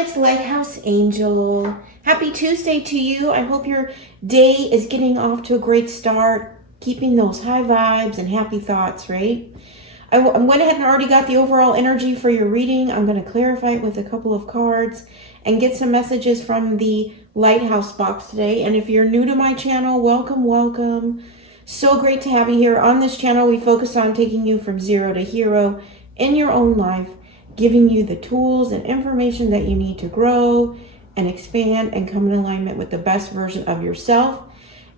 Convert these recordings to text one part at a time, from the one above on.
it's Lighthouse Angel. Happy Tuesday to you. I hope your day is getting off to a great start, keeping those high vibes and happy thoughts, right? I went ahead and already got the overall energy for your reading. I'm going to clarify it with a couple of cards and get some messages from the Lighthouse box today. And if you're new to my channel, welcome, welcome. So great to have you here. On this channel, we focus on taking you from zero to hero in your own life, giving you the tools and information that you need to grow and expand and come in alignment with the best version of yourself.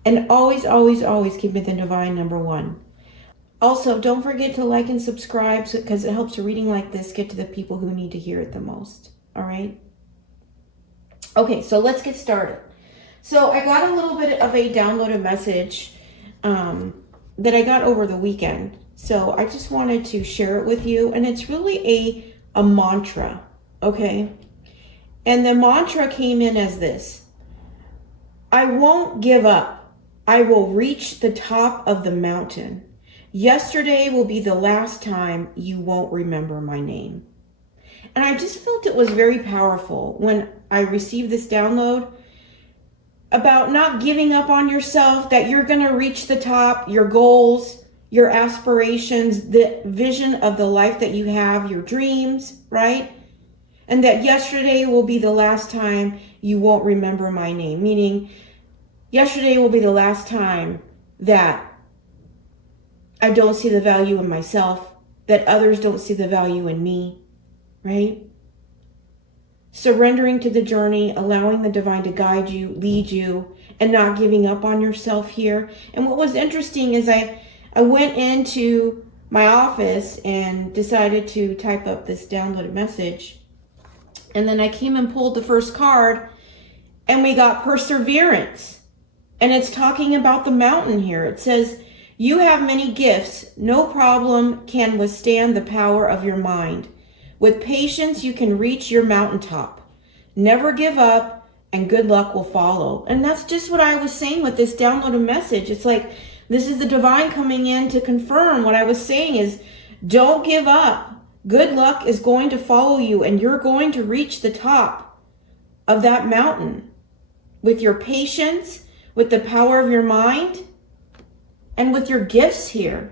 And always, always, always keeping the divine number one. Also, don't forget to like and subscribe because it helps a reading like this get to the people who need to hear it the most. All right? Okay, so let's get started. So I got a little bit of a downloaded message that I got over the weekend. So I just wanted to share it with you. And it's really a mantra, okay? And the mantra came in as this: I won't give up. I will reach the top of the mountain. Yesterday will be the last time you won't remember my name. And I just felt it was very powerful when I received this download about not giving up on yourself, that you're going to reach the top, your goals, your aspirations, the vision of the life that you have, your dreams, right? And that yesterday will be the last time you won't remember my name. Meaning, yesterday will be the last time that I don't see the value in myself, that others don't see the value in me, right? Surrendering to the journey, allowing the divine to guide you, lead you, and not giving up on yourself here. And what was interesting is I went into my office and decided to type up this downloaded message. And then I came and pulled the first card and we got perseverance. And it's talking about the mountain here. It says, you have many gifts. No problem can withstand the power of your mind. With patience, you can reach your mountaintop. Never give up and good luck will follow. And that's just what I was saying with this downloaded message. It's like, this is the divine coming in to confirm what I was saying is, don't give up. Good luck is going to follow you and you're going to reach the top of that mountain with your patience, with the power of your mind, and with your gifts here.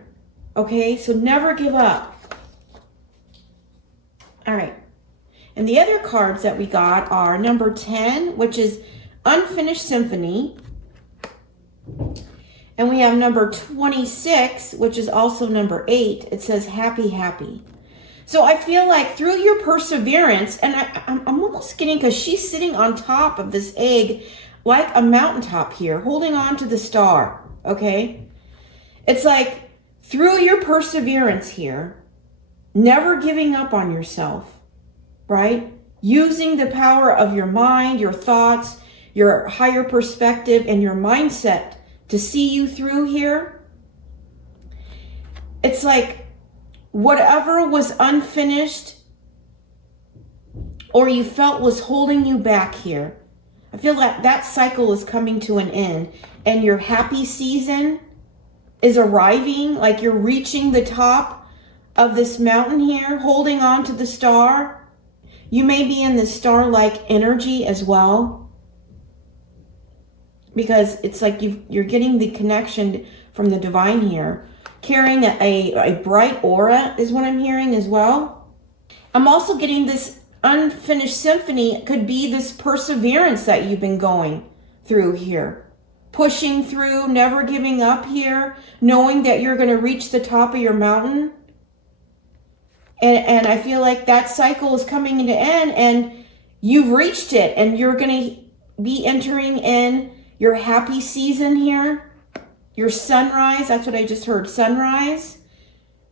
Okay, so never give up. All right. And the other cards that we got are number 10, which is Unfinished Symphony. And we have number 26, which is also number 8. It says happy, happy. So I feel like through your perseverance, and I'm almost getting, because she's sitting on top of this egg like a mountaintop here, holding on to the star, okay? It's like through your perseverance here, never giving up on yourself, right? Using the power of your mind, your thoughts, your higher perspective, and your mindset to see you through here. It's like whatever was unfinished or you felt was holding you back here, I feel like that cycle is coming to an end and your happy season is arriving, like you're reaching the top of this mountain here, holding on to the star. You may be in this star-like energy as well, because it's like you're getting the connection from the divine here. Carrying a bright aura is what I'm hearing as well. I'm also getting this unfinished symphony. It could be this perseverance that you've been going through here. Pushing through, never giving up here, knowing that you're going to reach the top of your mountain. And I feel like that cycle is coming to end and you've reached it and you're going to be entering in your happy season here. Your sunrise, that's what I just heard, sunrise.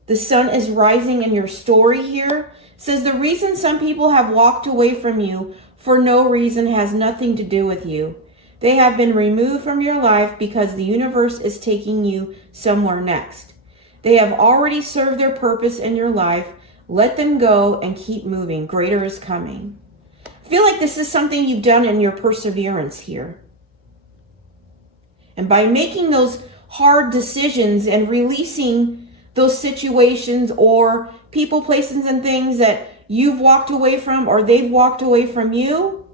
The sun is rising in your story here. It says the reason some people have walked away from you for no reason has nothing to do with you. They have been removed from your life because the universe is taking you somewhere next. They have already served their purpose in your life. Let them go and keep moving. Greater is coming. I feel like this is something you've done in your perseverance here. And by making those hard decisions and releasing those situations or people, places, and things that you've walked away from or they've walked away from you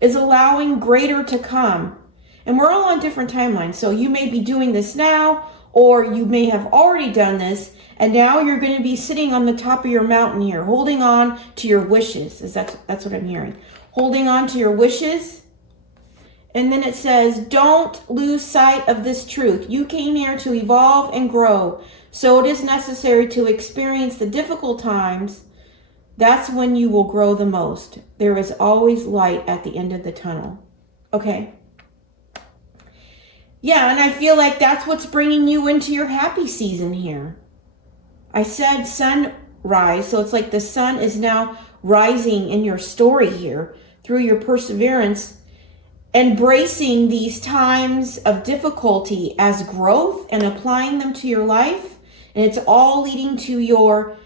is allowing greater to come. And we're all on different timelines. So you may be doing this now, or you may have already done this, and now you're going to be sitting on the top of your mountain here, holding on to your wishes. That's what I'm hearing. Holding on to your wishes. And then it says, don't lose sight of this truth. You came here to evolve and grow. So it is necessary to experience the difficult times. That's when you will grow the most. There is always light at the end of the tunnel. Okay. Yeah, and I feel like that's what's bringing you into your happy season here. I said sunrise, so it's like the sun is now rising in your story here through your perseverance, embracing these times of difficulty as growth and applying them to your life. And it's all leading to your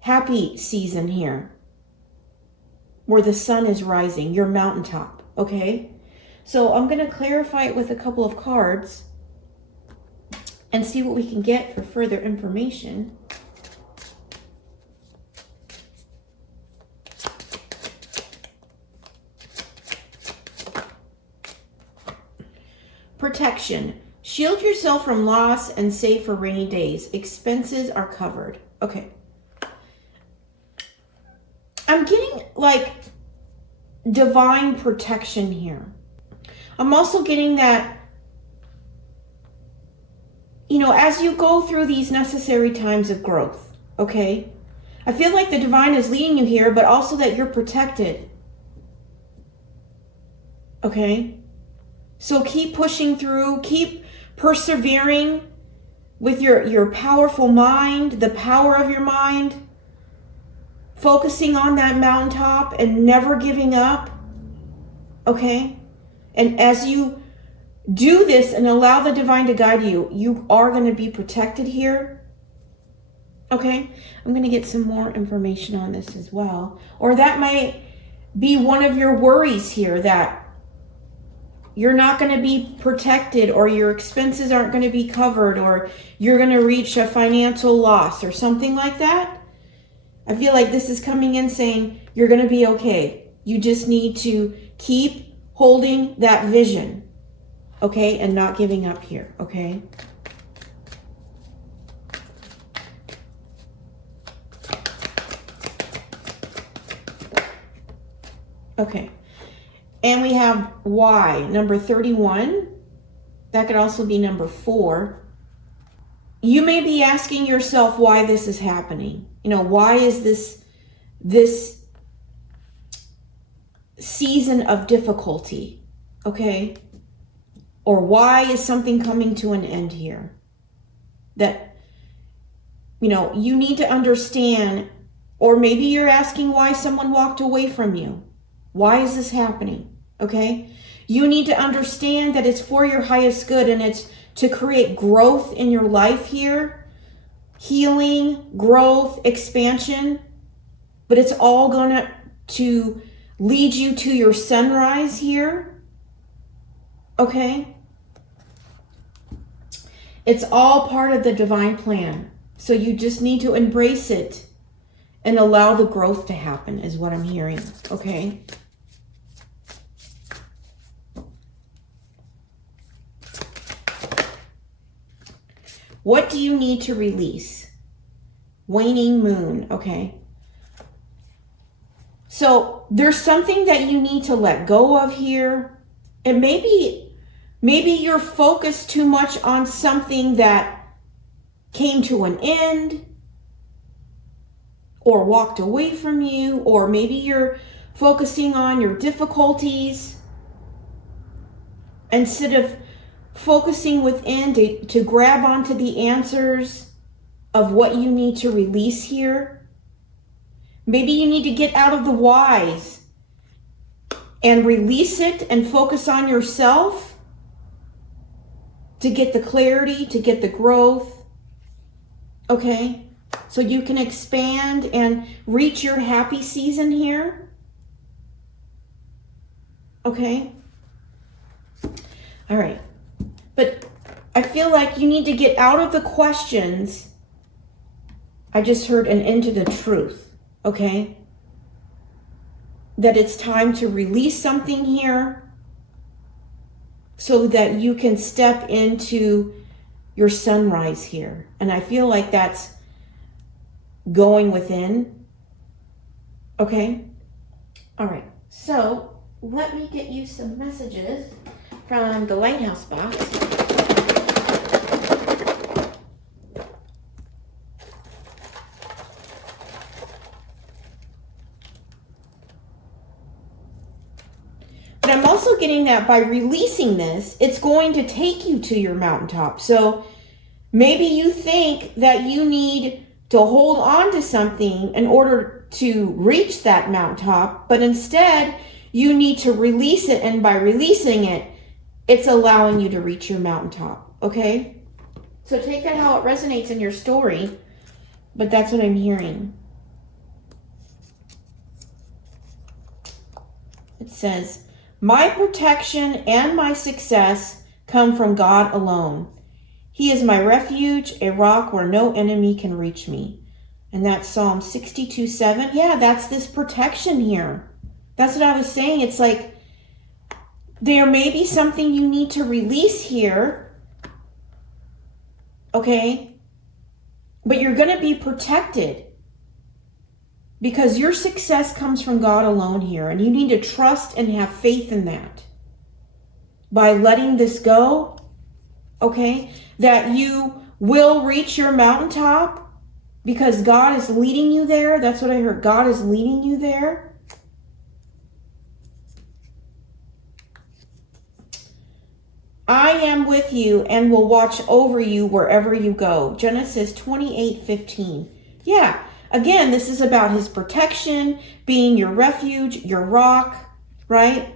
happy season here, where the sun is rising, your mountaintop, okay? So I'm going to clarify it with a couple of cards and see what we can get for further information. Protection. Shield yourself from loss and save for rainy days. Expenses are covered. Okay. I'm getting like divine protection here. I'm also getting that, you know, as you go through these necessary times of growth, okay? I feel like the divine is leading you here, but also that you're protected. Okay? So keep pushing through, keep persevering with your powerful mind, the power of your mind, focusing on that mountaintop and never giving up. Okay? And as you do this and allow the divine to guide you, you are going to be protected here. Okay? I'm going to get some more information on this as well. Or that might be one of your worries here, that you're not going to be protected, or your expenses aren't going to be covered, or you're going to reach a financial loss or something like that. I feel like this is coming in saying you're going to be okay. You just need to keep holding that vision, okay, and not giving up here, okay? Okay. And we have Y, number 31. That could also be number 4. You may be asking yourself why this is happening. You know, why is this season of difficulty, okay? Or why is something coming to an end here? That, you know, you need to understand, or maybe you're asking why someone walked away from you. Why is this happening? Okay? You need to understand that it's for your highest good, and it's to create growth in your life here. Healing, growth, expansion. But it's all going to lead you to your sunrise here. Okay? It's all part of the divine plan. So you just need to embrace it and allow the growth to happen, is what I'm hearing. Okay? What do you need to release? Waning moon. Okay? So there's something that you need to let go of here. And maybe you're focused too much on something that came to an end or walked away from you, or maybe you're focusing on your difficulties instead of focusing within to grab onto the answers of what you need to release here. Maybe you need to get out of the whys and release it and focus on yourself to get the clarity, to get the growth. Okay? So you can expand and reach your happy season here. Okay? All right. But I feel like you need to get out of the questions. I just heard and into the truth. Okay? that it's time to release something here so that you can step into your sunrise here. And I feel like that's going within. Okay? All right. So let me get you some messages from the Lighthouse box. But I'm also getting that by releasing this, it's going to take you to your mountaintop. So maybe you think that you need to hold on to something in order to reach that mountaintop, but instead you need to release it, and by releasing it, it's allowing you to reach your mountaintop, okay? So take that how it resonates in your story, but that's what I'm hearing. It says, my protection and my success come from God alone. He is my refuge, a rock where no enemy can reach me. And that's Psalm 62:7. Yeah, that's this protection here. That's what I was saying. It's like there may be something you need to release here. Okay? But you're going to be protected because your success comes from God alone here. And you need to trust and have faith in that. By letting this go, okay, that you will reach your mountaintop because God is leading you there. That's what I heard. God is leading you there. I am with you and will watch over you wherever you go. Genesis 28:15. Yeah, again, this is about his protection, being your refuge, your rock, right?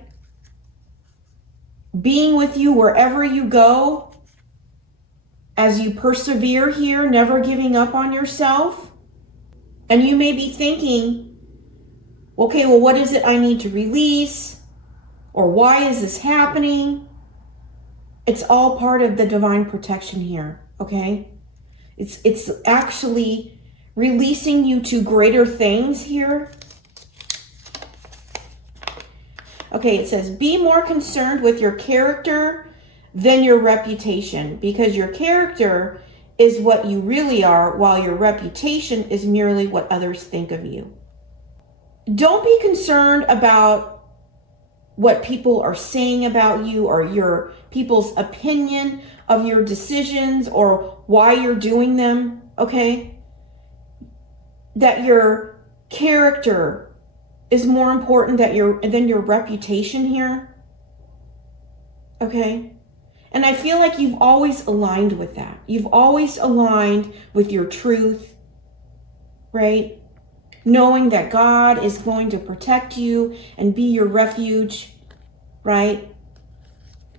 Being with you wherever you go. As you persevere here, never giving up on yourself. And you may be thinking, okay, well, what is it I need to release? Or why is this happening? It's all part of the divine protection here, okay? It's actually releasing you to greater things here. Okay, it says, be more concerned with your character than your reputation, because your character is what you really are, while your reputation is merely what others think of you. Don't be concerned about what people are saying about you or your people's opinion of your decisions or why you're doing them, okay? That your character is more important than your reputation here, okay? And I feel like you've always aligned with that. You've always aligned with your truth, right? Knowing that God is going to protect you and be your refuge, right?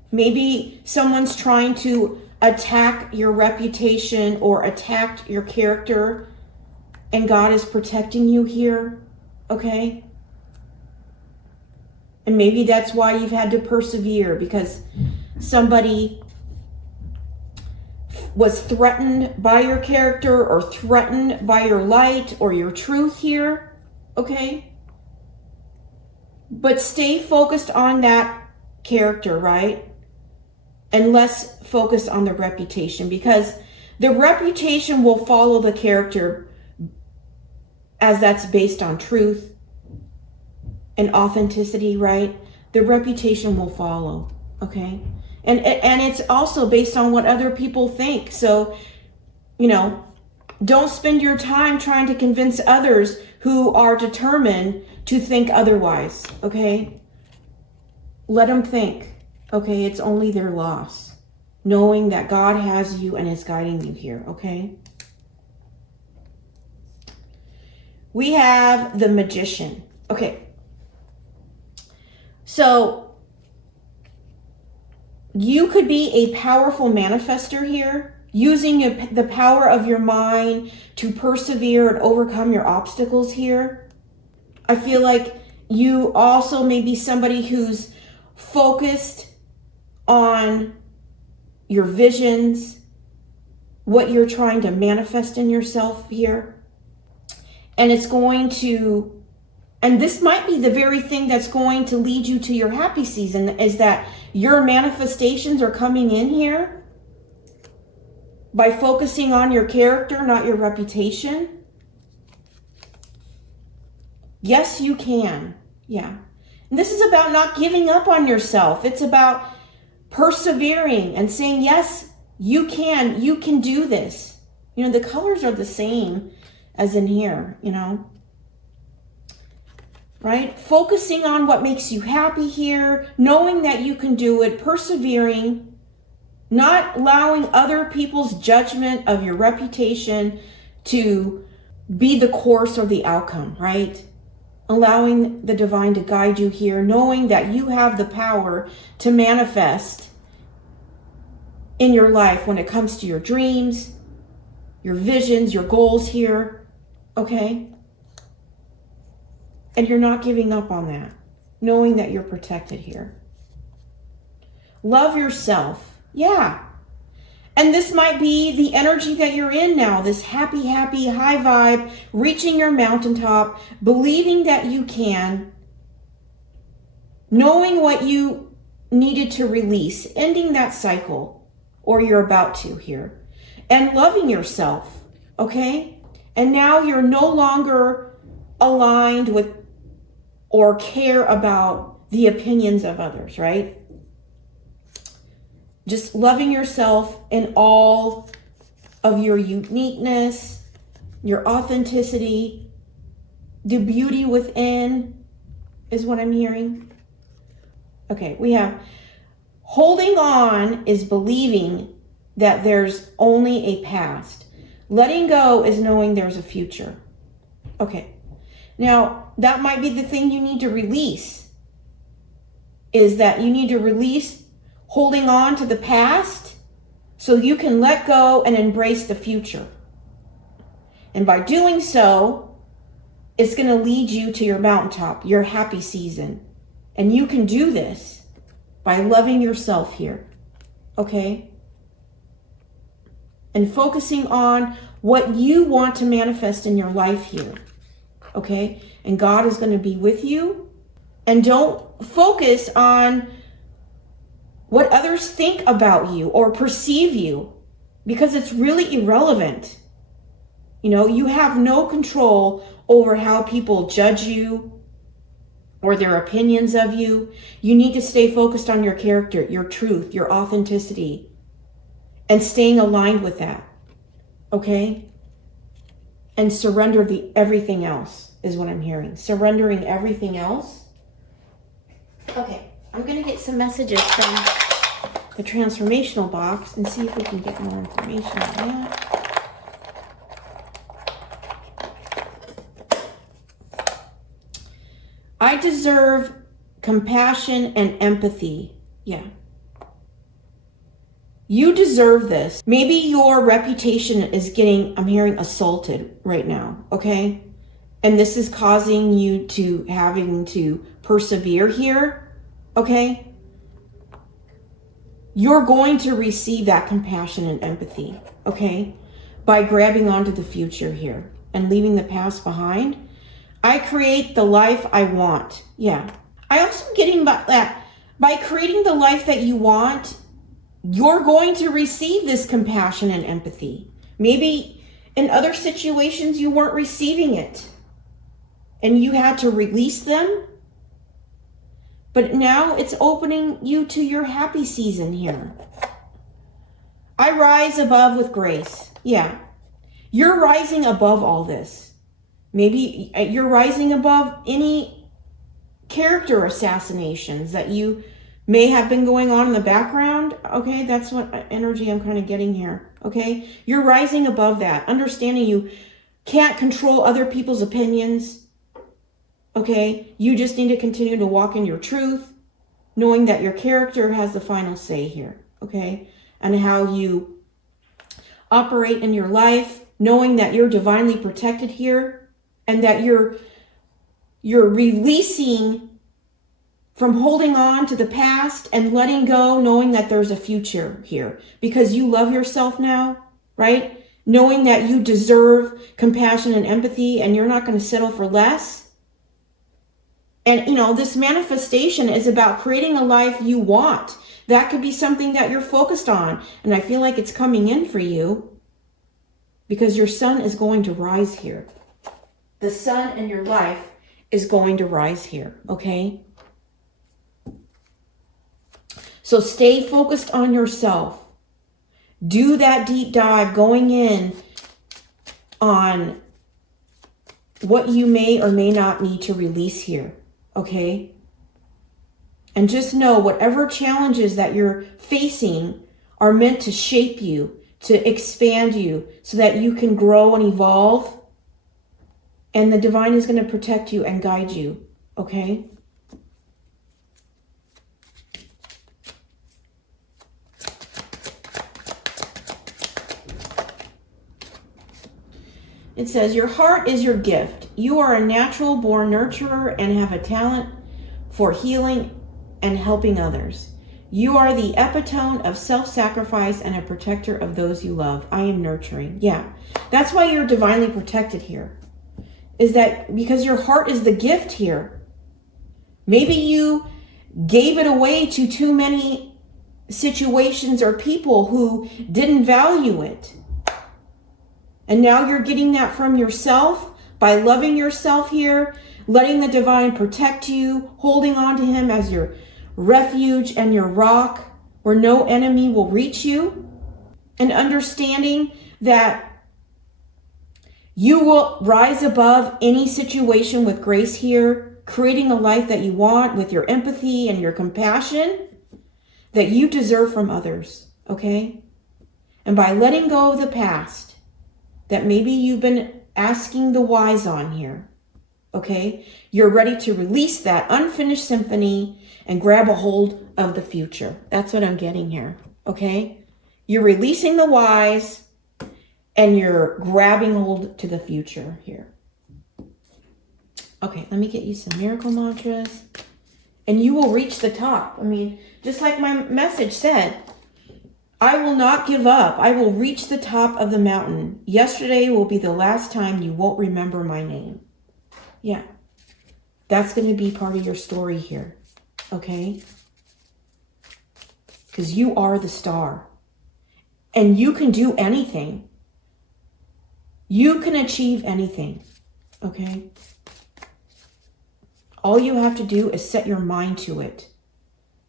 Maybe someone's trying to attack your reputation or attack your character, and God is protecting you here, okay? And maybe that's why you've had to persevere, because somebody was threatened by your character or threatened by your light or your truth here, okay? But stay focused on that character, right? And less focused on the reputation, because the reputation will follow the character as that's based on truth and authenticity, right? The reputation will follow, okay? And it's also based on what other people think. So, you know, don't spend your time trying to convince others who are determined to think otherwise, okay? Let them think, okay? It's only their loss. Knowing that God has you and is guiding you here, okay? We have the Magician. Okay. So you could be a powerful manifester here, using the power of your mind to persevere and overcome your obstacles here. I feel like you also may be somebody who's focused on your visions, what you're trying to manifest in yourself here. And it's going to And this might be the very thing that's going to lead you to your happy season, is that your manifestations are coming in here by focusing on your character, not your reputation. Yes, you can. Yeah. And this is about not giving up on yourself. It's about persevering and saying, yes, you can do this. You know, the colors are the same as in here, you know, right? Focusing on what makes you happy here, knowing that you can do it, persevering, not allowing other people's judgment of your reputation to be the course or the outcome, right? Allowing the divine to guide you here, knowing that you have the power to manifest in your life when it comes to your dreams, your visions, your goals here, okay? And you're not giving up on that, knowing that you're protected here. Love yourself. Yeah. And this might be the energy that you're in now, this happy, high vibe, reaching your mountaintop, believing that you can, knowing what you needed to release, ending that cycle, or you're about to here, and loving yourself, okay? And now you're no longer aligned with or care about the opinions of others, right? Just loving yourself in all of your uniqueness, your authenticity, the beauty within is what I'm hearing. Okay, we have holding on is believing that there's only a past. Letting go is knowing there's a future. Okay, now that might be the thing you need to release, is that you need to release holding on to the past so you can let go and embrace the future. And by doing so, it's going to lead you to your mountaintop, your happy season. And you can do this by loving yourself here, okay? And focusing on what you want to manifest in your life here, okay? And God is going to be with you. And don't focus on what others think about you or perceive you, because it's really irrelevant. You know, you have no control over how people judge you or their opinions of you. You need to stay focused on your character, your truth, your authenticity, and staying aligned with that, okay? And surrender everything else is what I'm hearing. Surrendering everything else. Okay, I'm going to get some messages from the transformational box and see if we can get more information on that. I deserve compassion and empathy. Yeah. You deserve this. Maybe your reputation is getting, I'm hearing, assaulted right now, okay? And this is causing you to having to persevere here, okay? You're going to receive that compassion and empathy, okay? By grabbing onto the future here and leaving the past behind. I create the life I want. Yeah. I also getting about that. By creating the life that you want, you're going to receive this compassion and empathy. Maybe in other situations you weren't receiving it and you had to release them. But now it's opening you to your happy season here. I rise above with grace. Yeah. You're rising above all this. Maybe you're rising above any character assassinations that you may have been going on in the background. Okay, that's what energy I'm kind of getting here. Okay, you're rising above that, understanding you can't control other people's opinions. Okay, you just need to continue to walk in your truth, knowing that your character has the final say here. Okay, and how you operate in your life, knowing that you're divinely protected here, and that you're releasing from holding on to the past and letting go, knowing that there's a future here because you love yourself now, right? Knowing that you deserve compassion and empathy and you're not going to settle for less. And, this manifestation is about creating a life you want. That could be something that you're focused on. And I feel like it's coming in for you because your sun is going to rise here. The sun in your life is going to rise here, okay? So stay focused on yourself. Do that deep dive going in on what you may or may not need to release here, okay? And just know whatever challenges that you're facing are meant to shape you, to expand you, so that you can grow and evolve. And the divine is going to protect you and guide you, okay? It says, your heart is your gift. You are a natural born nurturer and have a talent for healing and helping others. You are the epitome of self-sacrifice and a protector of those you love. I am nurturing. Yeah, that's why you're divinely protected here. Is that because your heart is the gift here. Maybe you gave it away to too many situations or people who didn't value it. And now you're getting that from yourself by loving yourself here, letting the divine protect you, holding on to him as your refuge and your rock where no enemy will reach you, and understanding that you will rise above any situation with grace here, creating a life that you want with your empathy and your compassion that you deserve from others, okay? And by letting go of the past that maybe you've been asking the whys on here, okay? You're ready to release that unfinished symphony and grab a hold of the future. That's what I'm getting here, okay? You're releasing the whys and you're grabbing hold to the future here. Okay, let me get you some miracle mantras. And you will reach the top. I mean, just like my message said, I will not give up. I will reach the top of the mountain. Yesterday will be the last time you won't remember my name. Yeah, that's going to be part of your story here, okay? Because you are the star. And you can do anything. You can achieve anything, okay? All you have to do is set your mind to it,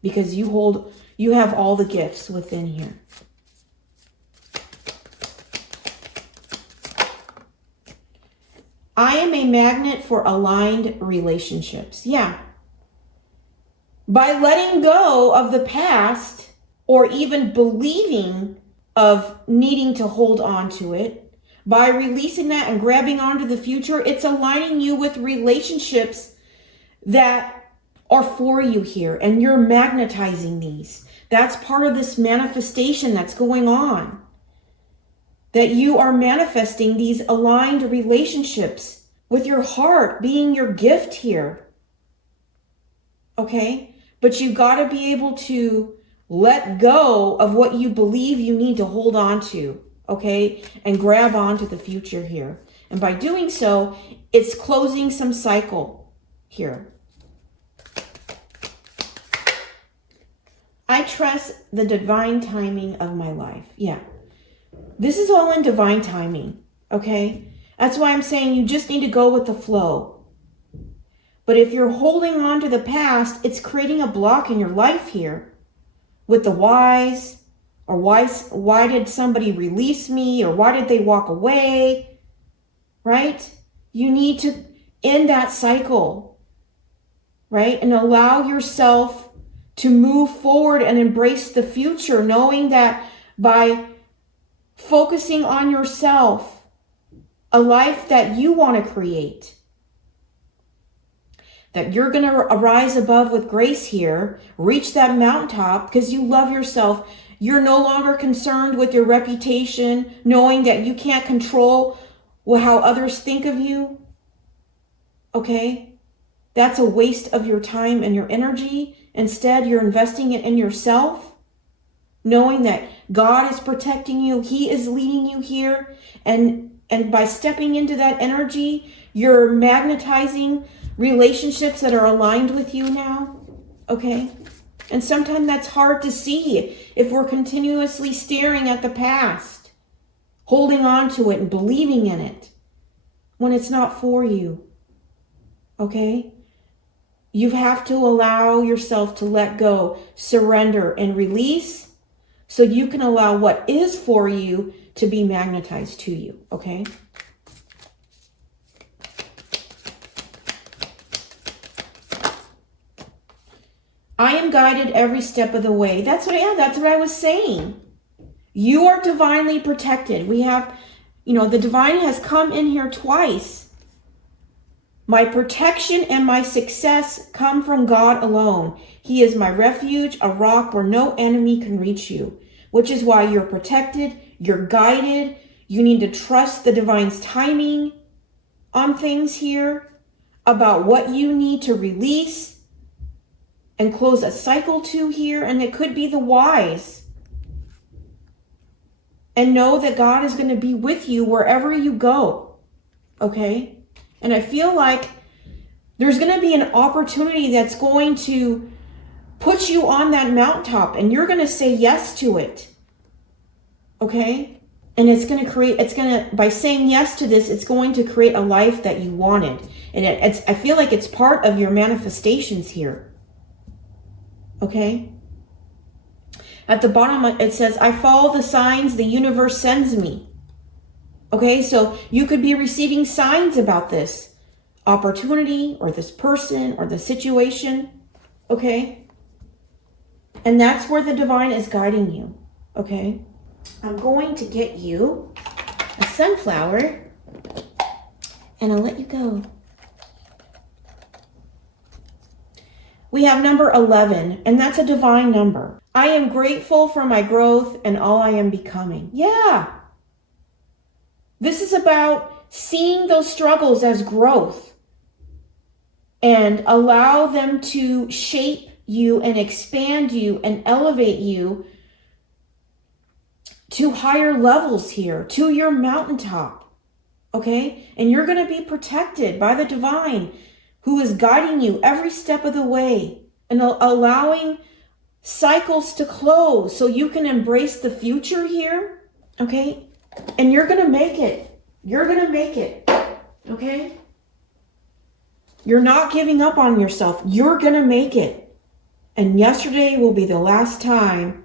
because you have all the gifts within here. I am a magnet for aligned relationships. Yeah. By letting go of the past or even believing of needing to hold on to it, by releasing that and grabbing onto the future, it's aligning you with relationships that are for you here, and you're magnetizing these. That's part of this manifestation that's going on. That you are manifesting these aligned relationships with your heart being your gift here. Okay? But you got to be able to let go of what you believe you need to hold on to. Okay? And grab onto the future here. And by doing so, it's closing some cycle here. I trust the divine timing of my life. Yeah. This is all in divine timing. Okay? That's why I'm saying you just need to go with the flow. But if you're holding on to the past, it's creating a block in your life here. With the whys, or why did somebody release me, or why did they walk away, right? You need to end that cycle, right? And allow yourself to move forward and embrace the future, knowing that by focusing on yourself, a life that you want to create, that you're going to rise above with grace here, reach that mountaintop because you love yourself. You're no longer concerned with your reputation, knowing that you can't control how others think of you. Okay? That's a waste of your time and your energy. Instead, you're investing it in yourself, knowing that God is protecting you. He is leading you here. And by stepping into that energy, you're magnetizing relationships that are aligned with you now, okay? And sometimes that's hard to see if we're continuously staring at the past, holding on to it and believing in it when it's not for you, okay? You have to allow yourself to let go, surrender, and release so you can allow what is for you to be magnetized to you, okay? I am guided every step of the way. That's what I was saying. You are divinely protected. We have, the divine has come in here twice. My protection and my success come from God alone. He is my refuge, a rock where no enemy can reach you, which is why you're protected, you're guided. You need to trust the divine's timing on things here about what you need to release and close a cycle to here, and it could be the wise. And know that God is going to be with you wherever you go, okay? And I feel like there's going to be an opportunity that's going to put you on that mountaintop, and you're going to say yes to it, okay? And by saying yes to this, it's going to create a life that you wanted. And I feel like it's part of your manifestations here. Okay? At the bottom, it says, I follow the signs the universe sends me. Okay, so you could be receiving signs about this opportunity or this person or the situation. Okay? And that's where the divine is guiding you. Okay? I'm going to get you a sunflower and I'll let you go. We have number 11, and that's a divine number. I am grateful for my growth and all I am becoming. Yeah. This is about seeing those struggles as growth and allow them to shape you and expand you and elevate you to higher levels here, to your mountaintop. Okay? And you're going to be protected by the divine, who is guiding you every step of the way and allowing cycles to close so you can embrace the future here, okay? And you're going to make it. You're going to make it, okay? You're not giving up on yourself. You're going to make it. And yesterday will be the last time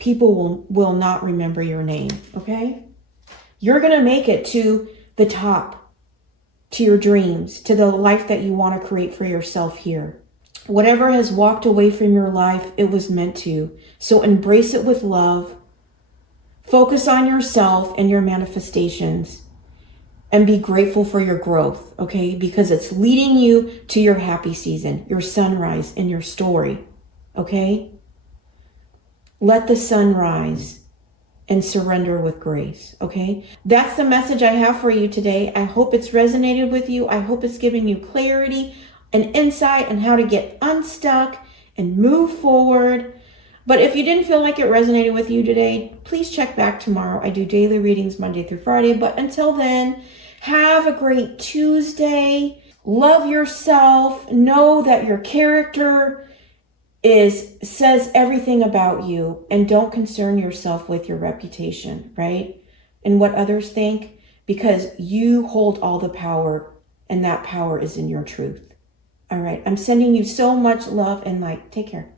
people will not remember your name, okay? You're going to make it to the top, to your dreams, to the life that you want to create for yourself here. Whatever has walked away from your life, it was meant to. So embrace it with love. Focus on yourself and your manifestations. And be grateful for your growth, okay? Because it's leading you to your happy season, your sunrise in your story, okay? Let the sun rise and surrender with grace, okay? That's the message I have for you today. I hope it's resonated with you. I hope it's giving you clarity and insight on how to get unstuck and move forward. But if you didn't feel like it resonated with you today, please check back tomorrow. I do daily readings Monday through Friday. But until then, have a great Tuesday. Love yourself. Know that your character says everything about you, and don't concern yourself with your reputation, right? And what others think, because you hold all the power, and that power is in your truth. All right. I'm sending you so much love and light. Take care.